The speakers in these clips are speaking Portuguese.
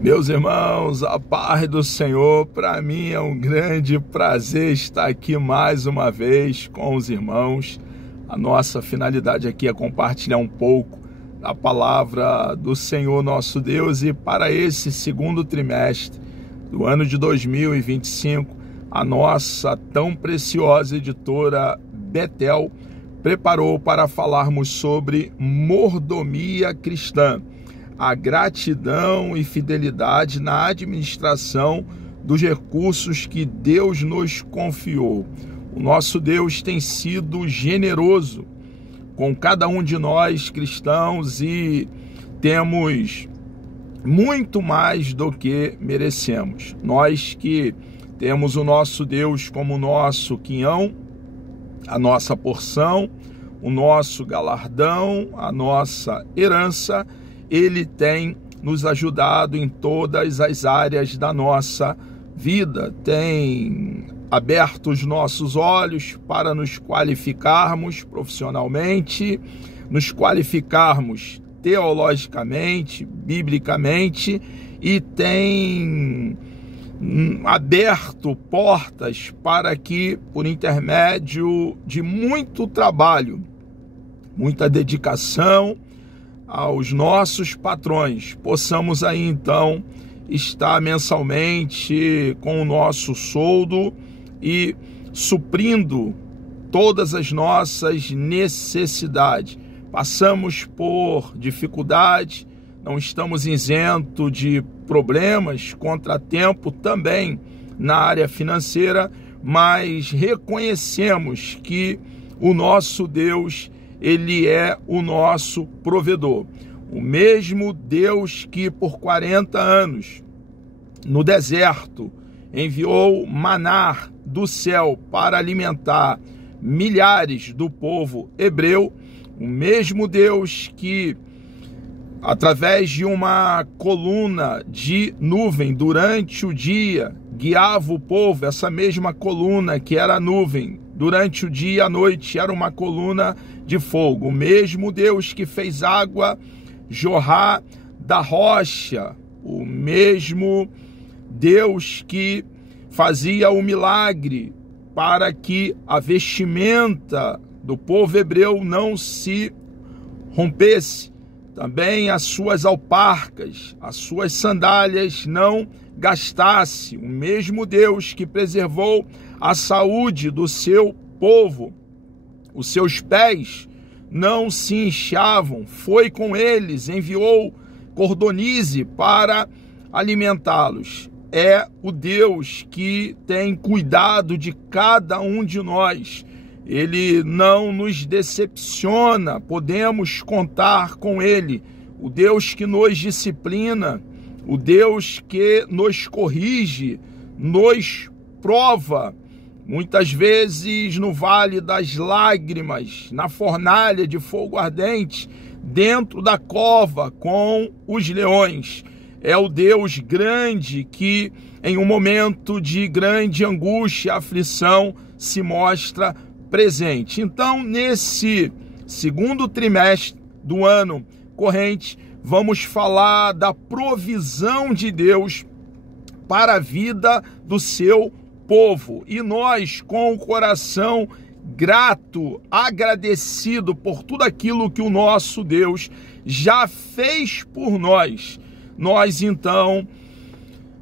Meus irmãos, a paz do Senhor, para mim é um grande prazer estar aqui mais uma vez com os irmãos. A nossa finalidade aqui é compartilhar um pouco da palavra do Senhor nosso Deus, e para esse segundo trimestre do ano de 2025, a nossa tão preciosa editora Betel preparou para falarmos sobre mordomia cristã, a gratidão e fidelidade na administração dos recursos que Deus nos confiou. O nosso Deus tem sido generoso com cada um de nós cristãos e temos muito mais do que merecemos. Nós que temos o nosso Deus como nosso quinhão, a nossa porção, o nosso galardão, a nossa herança, Ele tem nos ajudado em todas as áreas da nossa vida, tem aberto os nossos olhos para nos qualificarmos profissionalmente, nos qualificarmos teologicamente, biblicamente, e tem aberto portas para que, por intermédio de muito trabalho, muita dedicação aos nossos patrões, possamos aí então estar mensalmente com o nosso soldo e suprindo todas as nossas necessidades. Passamos por dificuldade, não estamos isentos de problemas, contratempo também na área financeira, mas reconhecemos que o nosso Deus, Ele é o nosso provedor. O mesmo Deus que por 40 anos no deserto enviou maná do céu para alimentar milhares do povo hebreu, o mesmo Deus que, através de uma coluna de nuvem durante o dia, guiava o povo, essa mesma coluna que era nuvem, durante o dia e a noite era uma coluna de fogo. O mesmo Deus que fez água jorrar da rocha, o mesmo Deus que fazia o milagre para que a vestimenta do povo hebreu não se rompesse, também as suas alparcas, as suas sandálias não gastasse. O mesmo Deus que preservou a saúde do seu povo, os seus pés não se inchavam, foi com eles, enviou cordonize para alimentá-los. É o Deus que tem cuidado de cada um de nós. Ele não nos decepciona, podemos contar com Ele. O Deus que nos disciplina, o Deus que nos corrige, nos prova, muitas vezes no vale das lágrimas, na fornalha de fogo ardente, dentro da cova com os leões. É o Deus grande que, em um momento de grande angústia, aflição, se mostra presente. Então, nesse segundo trimestre do ano corrente, vamos falar da provisão de Deus para a vida do seu povo. E nós, com o coração grato, agradecido por tudo aquilo que o nosso Deus já fez por nós, nós então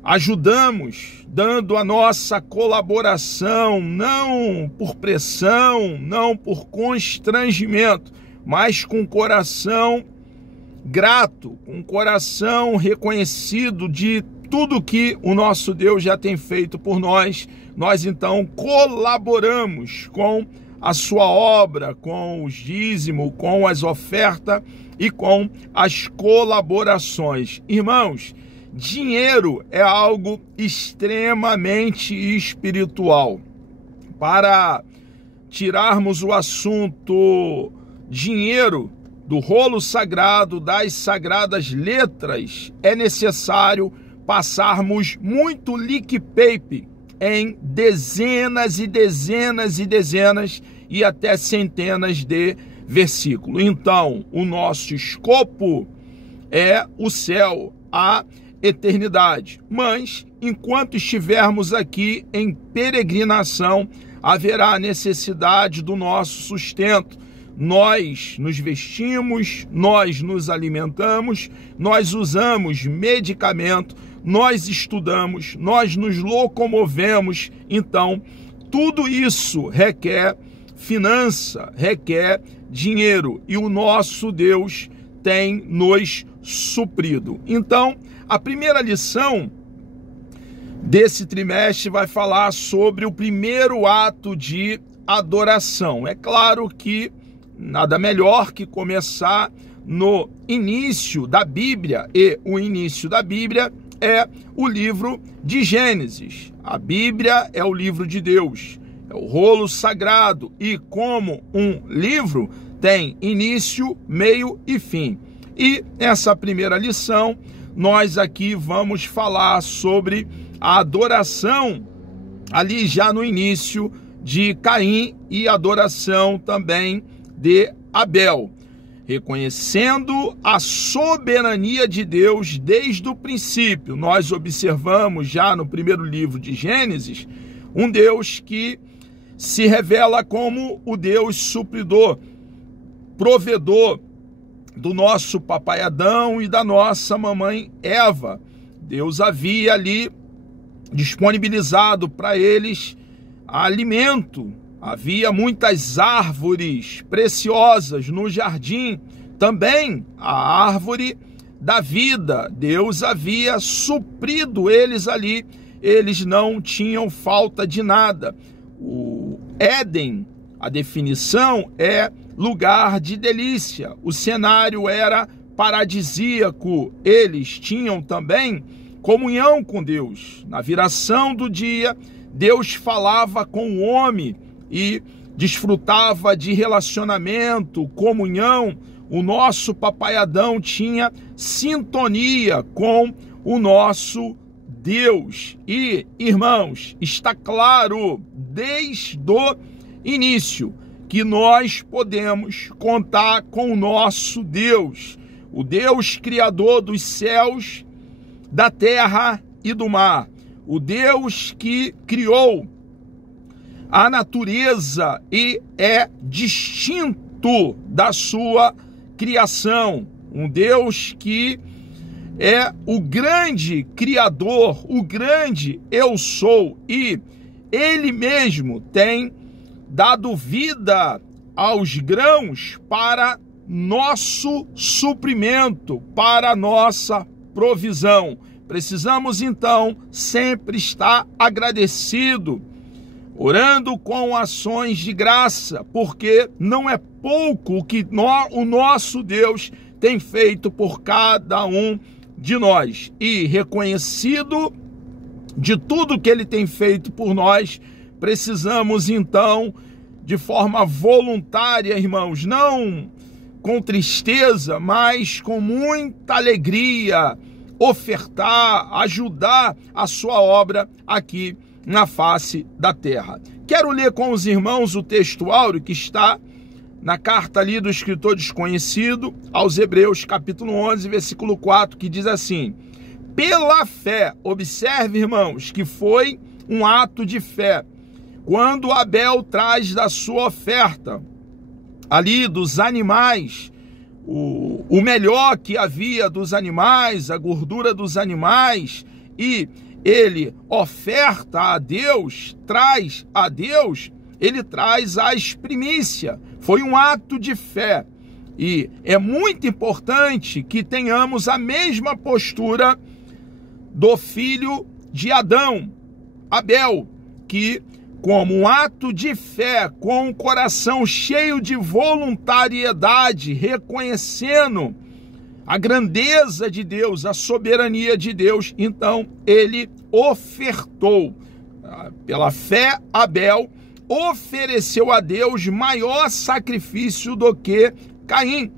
ajudamos, dando a nossa colaboração, não por pressão, não por constrangimento, mas com coração grato, com coração reconhecido de tudo que o nosso Deus já tem feito por nós. Nós então colaboramos com a sua obra, com os dízimos, com as ofertas e com as colaborações. Irmãos, dinheiro é algo extremamente espiritual. Para tirarmos o assunto dinheiro do rolo sagrado, das sagradas letras, é necessário passarmos muito lick-paper em dezenas e dezenas e dezenas e até centenas de versículos. Então, o nosso escopo é o céu, a eternidade. Mas, enquanto estivermos aqui em peregrinação, haverá necessidade do nosso sustento. Nós nos vestimos, nós nos alimentamos, nós usamos medicamento, nós estudamos, nós nos locomovemos. Então, tudo isso requer finança, requer dinheiro, e o nosso Deus tem nos suprido. Então, a primeira lição desse trimestre vai falar sobre o primeiro ato de adoração. É claro que nada melhor que começar no início da Bíblia, e o início da Bíblia é o livro de Gênesis. A Bíblia é o livro de Deus, é o rolo sagrado, e como um livro tem início, meio e fim. E essa primeira lição, nós aqui vamos falar sobre a adoração ali já no início de Caim e a adoração também de Abel, reconhecendo a soberania de Deus desde o princípio. Nós observamos já no primeiro livro de Gênesis um Deus que se revela como o Deus supridor, provedor do nosso papai Adão e da nossa mamãe Eva. Deus havia ali disponibilizado para eles alimento. Havia muitas árvores preciosas no jardim, também a árvore da vida. Deus havia suprido eles ali, eles não tinham falta de nada. O Éden, a definição é lugar de delícia. O cenário era paradisíaco. Eles tinham também comunhão com Deus. Na viração do dia, Deus falava com o homem e desfrutava de relacionamento, comunhão. O nosso papai Adão tinha sintonia com o nosso Deus. E, irmãos, está claro desde o início que nós podemos contar com o nosso Deus, o Deus criador dos céus, da terra e do mar, o Deus que criou a natureza e é distinto da sua criação, um Deus que é o grande criador, o grande eu sou, e ele mesmo tem dado vida aos grãos para nosso suprimento, para nossa provisão. Precisamos então sempre estar agradecido, orando com ações de graça, porque não é pouco o que o nosso Deus tem feito por cada um de nós. E reconhecido de tudo que ele tem feito por nós, precisamos então, de forma voluntária, irmãos, não com tristeza, mas com muita alegria, ofertar, ajudar a sua obra aqui na face da terra. Quero ler com os irmãos o texto áureo que está na carta ali do escritor desconhecido aos Hebreus, capítulo 11, versículo 4, que diz assim: pela fé, observe, irmãos, que foi um ato de fé, quando Abel traz da sua oferta ali dos animais, o melhor que havia dos animais, a gordura dos animais, e ele oferta a Deus, traz a Deus, ele traz as primícias. Foi um ato de fé. E é muito importante que tenhamos a mesma postura do filho de Adão, Abel, que como um ato de fé, com o coração cheio de voluntariedade, reconhecendo a grandeza de Deus, a soberania de Deus, então ele ofertou. Pela fé, Abel ofereceu a Deus maior sacrifício do que Caim,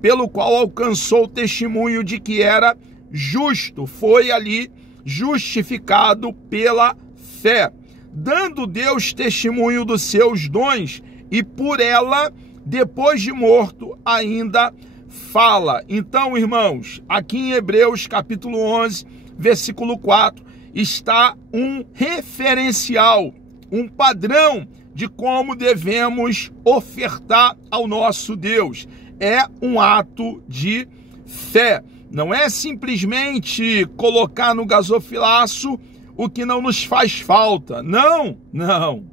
pelo qual alcançou o testemunho de que era justo. Foi ali justificado pela fé, dando Deus testemunho dos seus dons, e por ela, depois de morto, ainda fala. Então, irmãos, aqui em Hebreus capítulo 11, versículo 4, está um referencial, um padrão de como devemos ofertar ao nosso Deus. É um ato de fé. Não é simplesmente colocar no gasofilaço o que não nos faz falta. Não, não.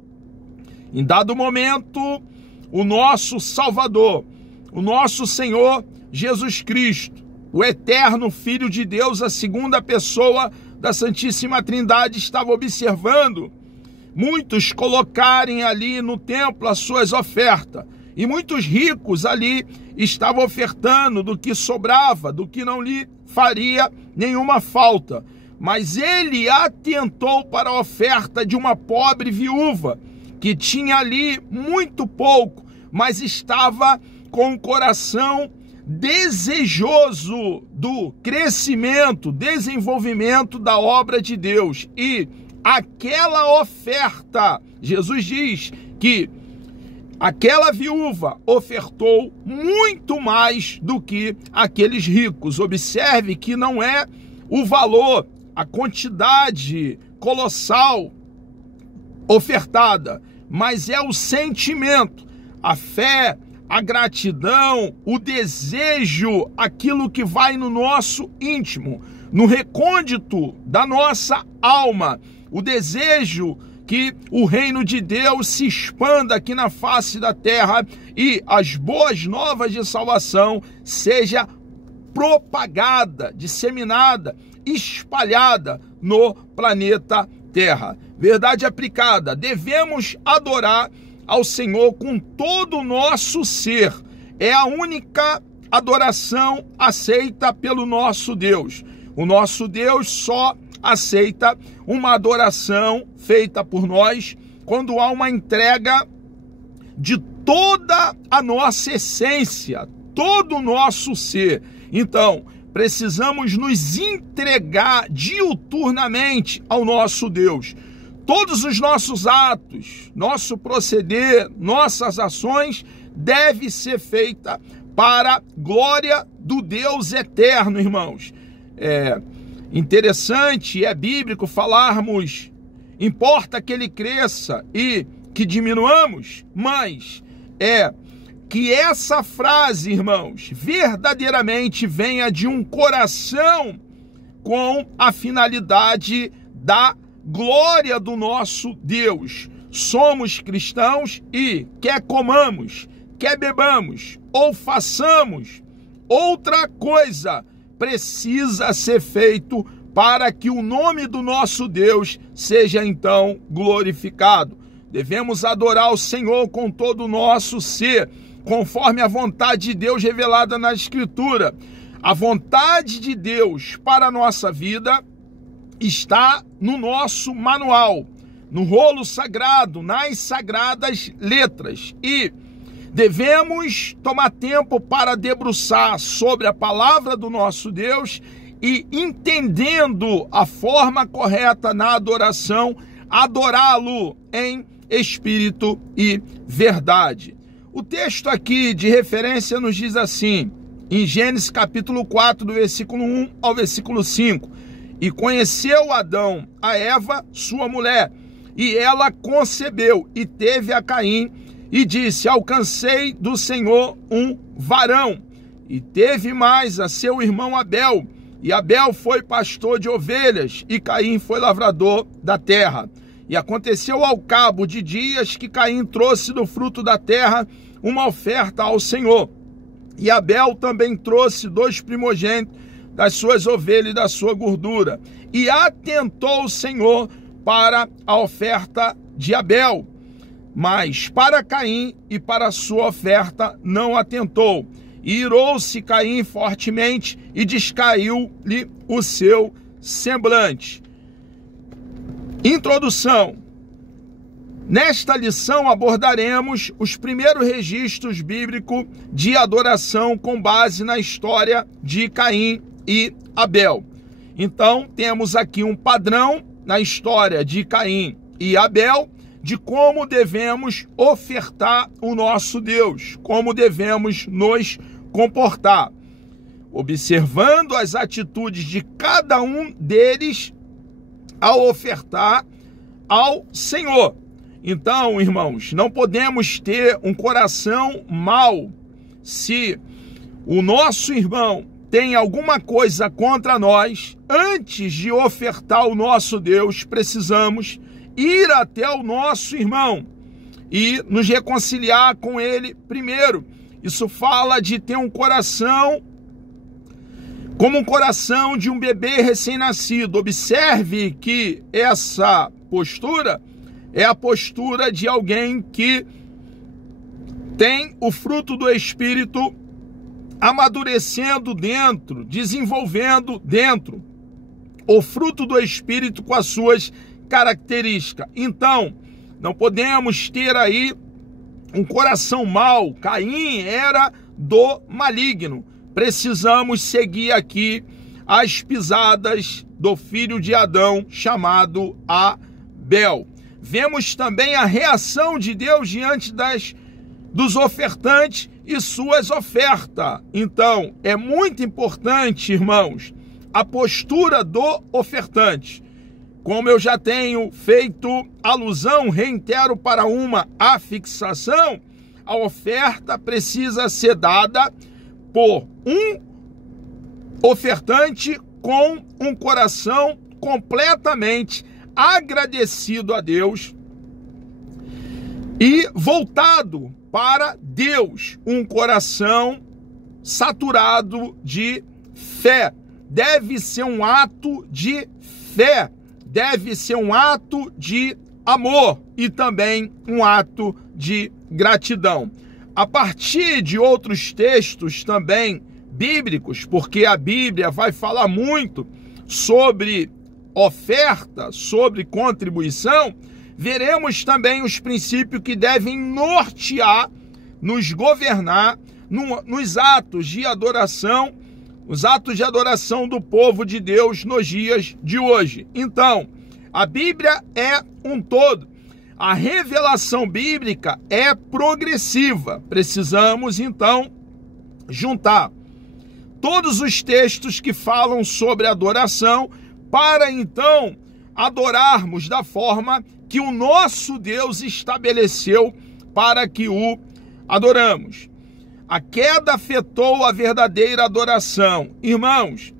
Em dado momento, o nosso Salvador, o nosso Senhor Jesus Cristo, o eterno Filho de Deus, a segunda pessoa da Santíssima Trindade, estava observando muitos colocarem ali no templo as suas ofertas. E muitos ricos ali estavam ofertando do que sobrava, do que não lhe faria nenhuma falta. Mas ele atentou para a oferta de uma pobre viúva, que tinha ali muito pouco, mas estava com o coração desejoso do crescimento, desenvolvimento da obra de Deus. E aquela oferta, Jesus diz que aquela viúva ofertou muito mais do que aqueles ricos. Observe que não é o valor, a quantidade colossal ofertada, mas é o sentimento, a fé, a gratidão, o desejo, aquilo que vai no nosso íntimo, no recôndito da nossa alma, o desejo que o reino de Deus se expanda aqui na face da terra e as boas novas de salvação seja propagada, disseminada, espalhada no planeta Terra. Verdade aplicada, devemos adorar ao Senhor com todo o nosso ser. É a única adoração aceita pelo nosso Deus. O nosso Deus só aceita uma adoração feita por nós quando há uma entrega de toda a nossa essência, todo o nosso ser. Então, precisamos nos entregar diuturnamente ao nosso Deus. Todos os nossos atos, nosso proceder, nossas ações devem ser feitas para a glória do Deus eterno, irmãos. É interessante, é bíblico falarmos, importa que ele cresça e que diminuamos, mas que essa frase, irmãos, verdadeiramente venha de um coração com a finalidade da glória do nosso Deus. Somos cristãos e quer comamos, quer bebamos ou façamos outra coisa, precisa ser feito para que o nome do nosso Deus seja então glorificado. Devemos adorar o Senhor com todo o nosso ser, conforme a vontade de Deus revelada na Escritura. A vontade de Deus para a nossa vida está no nosso manual, no rolo sagrado, nas sagradas letras. E devemos tomar tempo para debruçar sobre a palavra do nosso Deus e, entendendo a forma correta na adoração, adorá-lo em espírito e verdade. O texto aqui de referência nos diz assim, em Gênesis capítulo 4, do versículo 1 ao versículo 5, e conheceu Adão a Eva, sua mulher, e ela concebeu e teve a Caim, e disse, alcancei do Senhor um varão, e teve mais a seu irmão Abel, e Abel foi pastor de ovelhas, e Caim foi lavrador da terra. E aconteceu ao cabo de dias que Caim trouxe do fruto da terra uma oferta ao Senhor. E Abel também trouxe 2 primogênitos das suas ovelhas e da sua gordura. E atentou o Senhor para a oferta de Abel, mas para Caim e para a sua oferta não atentou. E irou-se Caim fortemente e descaiu-lhe o seu semblante. Introdução. Nesta lição abordaremos os primeiros registros bíblicos de adoração com base na história de Caim e Abel. Então, temos aqui um padrão na história de Caim e Abel de como devemos ofertar o nosso Deus, como devemos nos comportar, observando as atitudes de cada um deles ao ofertar ao Senhor. Então, irmãos, não podemos ter um coração mau. Se o nosso irmão tem alguma coisa contra nós, antes de ofertar ao nosso Deus, precisamos ir até o nosso irmão e nos reconciliar com ele primeiro. Isso fala de ter um coração como um coração de um bebê recém-nascido. Observe que essa postura é a postura de alguém que tem o fruto do Espírito amadurecendo dentro, desenvolvendo dentro, o fruto do Espírito com as suas características. Então, não podemos ter aí um coração mau. Caim era do maligno. Precisamos seguir aqui as pisadas do filho de Adão, chamado Abel. Vemos também a reação de Deus diante dos ofertantes e suas ofertas. Então, é muito importante, irmãos, a postura do ofertante. Como eu já tenho feito alusão, reitero para uma afixação, a oferta precisa ser dada por um ofertante com um coração completamente agradecido a Deus e voltado para Deus, um coração saturado de fé. Deve ser um ato de fé, deve ser um ato de amor e também um ato de gratidão. A partir de outros textos também bíblicos, porque a Bíblia vai falar muito sobre oferta, sobre contribuição, veremos também os princípios que devem nortear, nos governar nos atos de adoração, os atos de adoração do povo de Deus nos dias de hoje. Então, a Bíblia é um todo. A revelação bíblica é progressiva. Precisamos, então, juntar todos os textos que falam sobre adoração para, então, adorarmos da forma que o nosso Deus estabeleceu para que o adoramos. A queda afetou a verdadeira adoração. Irmãos,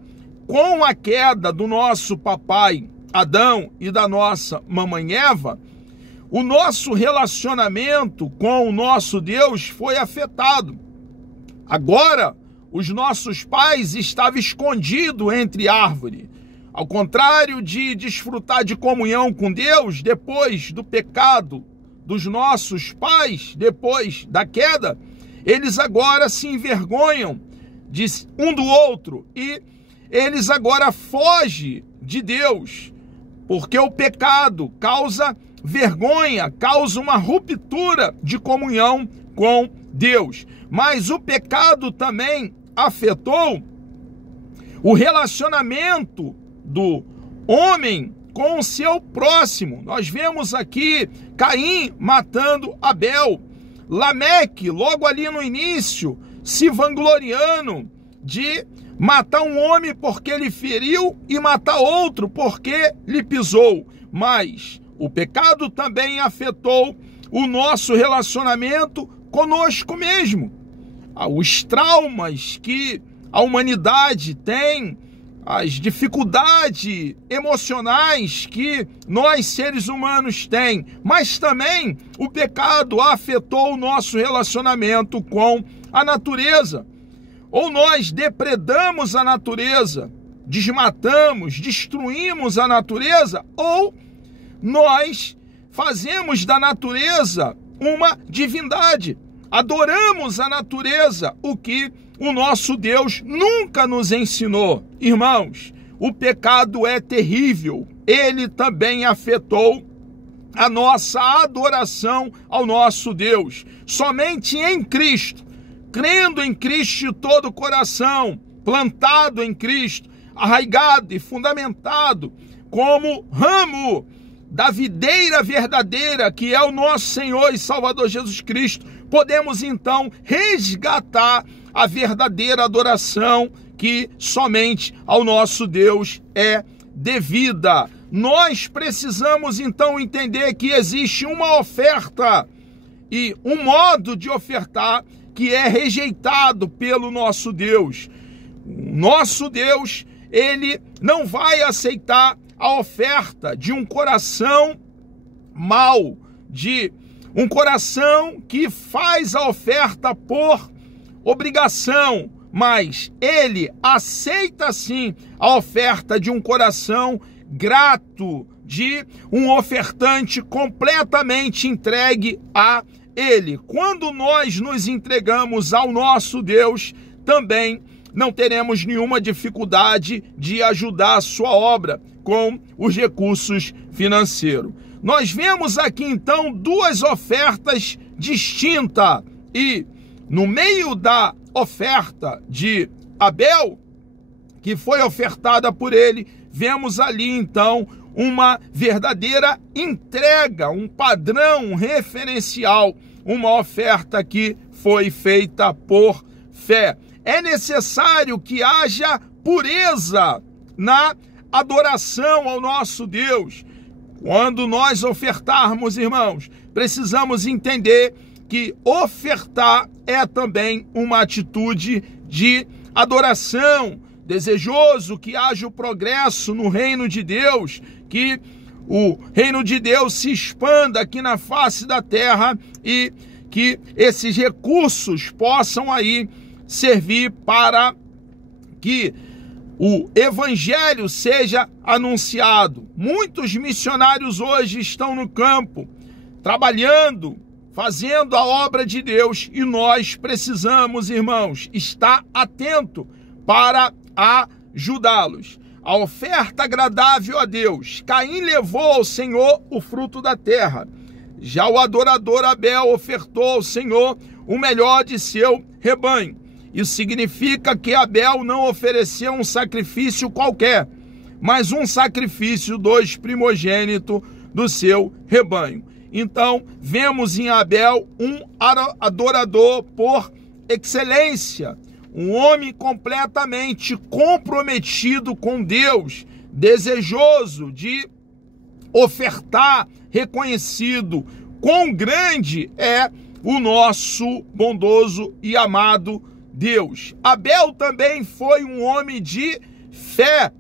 com a queda do nosso papai Adão e da nossa mamãe Eva, o nosso relacionamento com o nosso Deus foi afetado. Agora, os nossos pais estavam escondidos entre árvores. Ao contrário de desfrutar de comunhão com Deus, depois do pecado dos nossos pais, depois da queda, eles agora se envergonham de um do outro e eles agora fogem de Deus, porque o pecado causa vergonha, causa uma ruptura de comunhão com Deus. Mas o pecado também afetou o relacionamento do homem com o seu próximo. Nós vemos aqui Caim matando Abel, Lameque, logo ali no início, se vangloriando de matar um homem porque ele feriu e matar outro porque lhe pisou. Mas o pecado também afetou o nosso relacionamento conosco mesmo. Os traumas que a humanidade tem, as dificuldades emocionais que nós seres humanos tem, mas também o pecado afetou o nosso relacionamento com a natureza. Ou nós depredamos a natureza, desmatamos, destruímos a natureza, ou nós fazemos da natureza uma divindade, adoramos a natureza, o que o nosso Deus nunca nos ensinou. Irmãos, o pecado é terrível. Ele também afetou a nossa adoração ao nosso Deus. Somente em Cristo, crendo em Cristo de todo o coração, plantado em Cristo, arraigado e fundamentado como ramo da videira verdadeira, que é o nosso Senhor e Salvador Jesus Cristo, podemos então resgatar a verdadeira adoração que somente ao nosso Deus é devida. Nós precisamos então entender que existe uma oferta e um modo de ofertar que é rejeitado pelo nosso Deus. O nosso Deus, ele não vai aceitar a oferta de um coração mau, de um coração que faz a oferta por obrigação, mas ele aceita sim a oferta de um coração grato, de um ofertante completamente entregue a ele. Quando nós nos entregamos ao nosso Deus, também não teremos nenhuma dificuldade de ajudar a sua obra com os recursos financeiros. Nós vemos aqui então duas ofertas distintas e no meio da oferta de Abel, que foi ofertada por ele, vemos ali então uma verdadeira entrega, um padrão, um referencial, uma oferta que foi feita por fé. É necessário que haja pureza na adoração ao nosso Deus. Quando nós ofertarmos, irmãos, precisamos entender que ofertar é também uma atitude de adoração, desejoso que haja o progresso no reino de Deus, que o reino de Deus se expanda aqui na face da terra e que esses recursos possam aí servir para que o evangelho seja anunciado. Muitos missionários hoje estão no campo, trabalhando, fazendo a obra de Deus, e nós precisamos, irmãos, estar atento para ajudá-los. A oferta agradável a Deus. Caim levou ao Senhor o fruto da terra. Já o adorador Abel ofertou ao Senhor o melhor de seu rebanho. Isso significa que Abel não ofereceu um sacrifício qualquer, mas um sacrifício dos primogênitos do seu rebanho. Então, vemos em Abel um adorador por excelência, um homem completamente comprometido com Deus, desejoso de ofertar, reconhecido quão grande é o nosso bondoso e amado Deus. Abel também foi um homem de fé.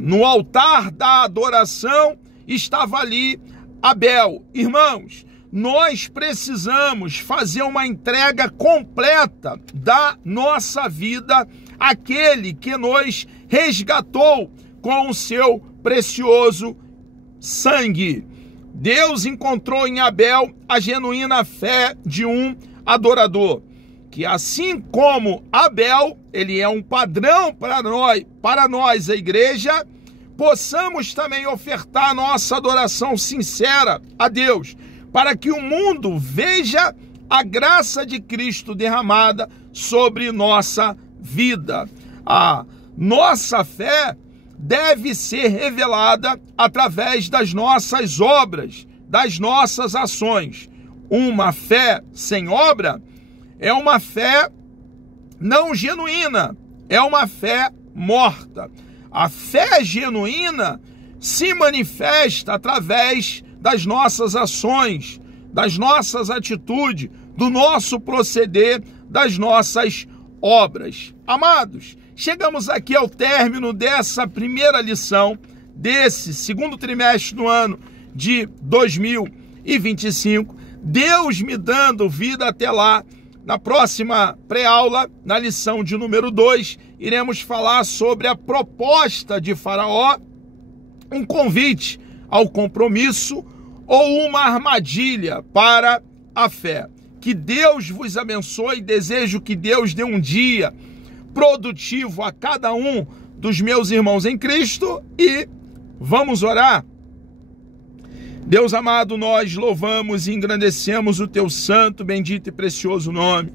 No altar da adoração estava ali Abel. Irmãos, nós precisamos fazer uma entrega completa da nossa vida àquele que nos resgatou com o seu precioso sangue. Deus encontrou em Abel a genuína fé de um adorador, que assim como Abel, ele é um padrão para nós, a igreja, possamos também ofertar nossa adoração sincera a Deus, para que o mundo veja a graça de Cristo derramada sobre nossa vida. A nossa fé deve ser revelada através das nossas obras, das nossas ações. Uma fé sem obra é uma fé não genuína, é uma fé morta. A fé genuína se manifesta através das nossas ações, das nossas atitudes, do nosso proceder, das nossas obras. Amados, chegamos aqui ao término dessa primeira lição, desse segundo trimestre do ano de 2025. Deus me dando vida até lá. Na próxima pré-aula, na lição de número 2, iremos falar sobre a proposta de Faraó, um convite ao compromisso ou uma armadilha para a fé. Que Deus vos abençoe. Desejo que Deus dê um dia produtivo a cada um dos meus irmãos em Cristo e vamos orar. Deus amado, nós louvamos e engrandecemos o teu santo, bendito e precioso nome.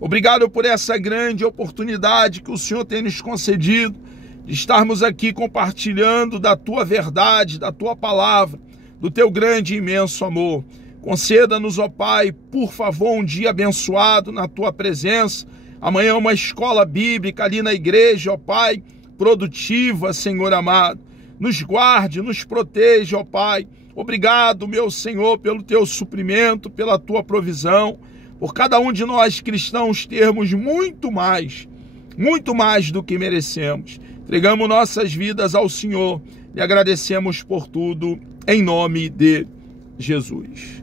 Obrigado por essa grande oportunidade que o Senhor tem nos concedido de estarmos aqui compartilhando da tua verdade, da tua palavra, do teu grande e imenso amor. Conceda-nos, ó Pai, por favor, um dia abençoado na tua presença, Amanhã uma escola bíblica ali na igreja, ó Pai, produtiva, Senhor amado. Nos guarde, nos proteja, ó Pai. Obrigado, meu Senhor, pelo teu suprimento, pela tua provisão, por cada um de nós cristãos termos muito mais do que merecemos. Entregamos nossas vidas ao Senhor e agradecemos por tudo, em nome de Jesus.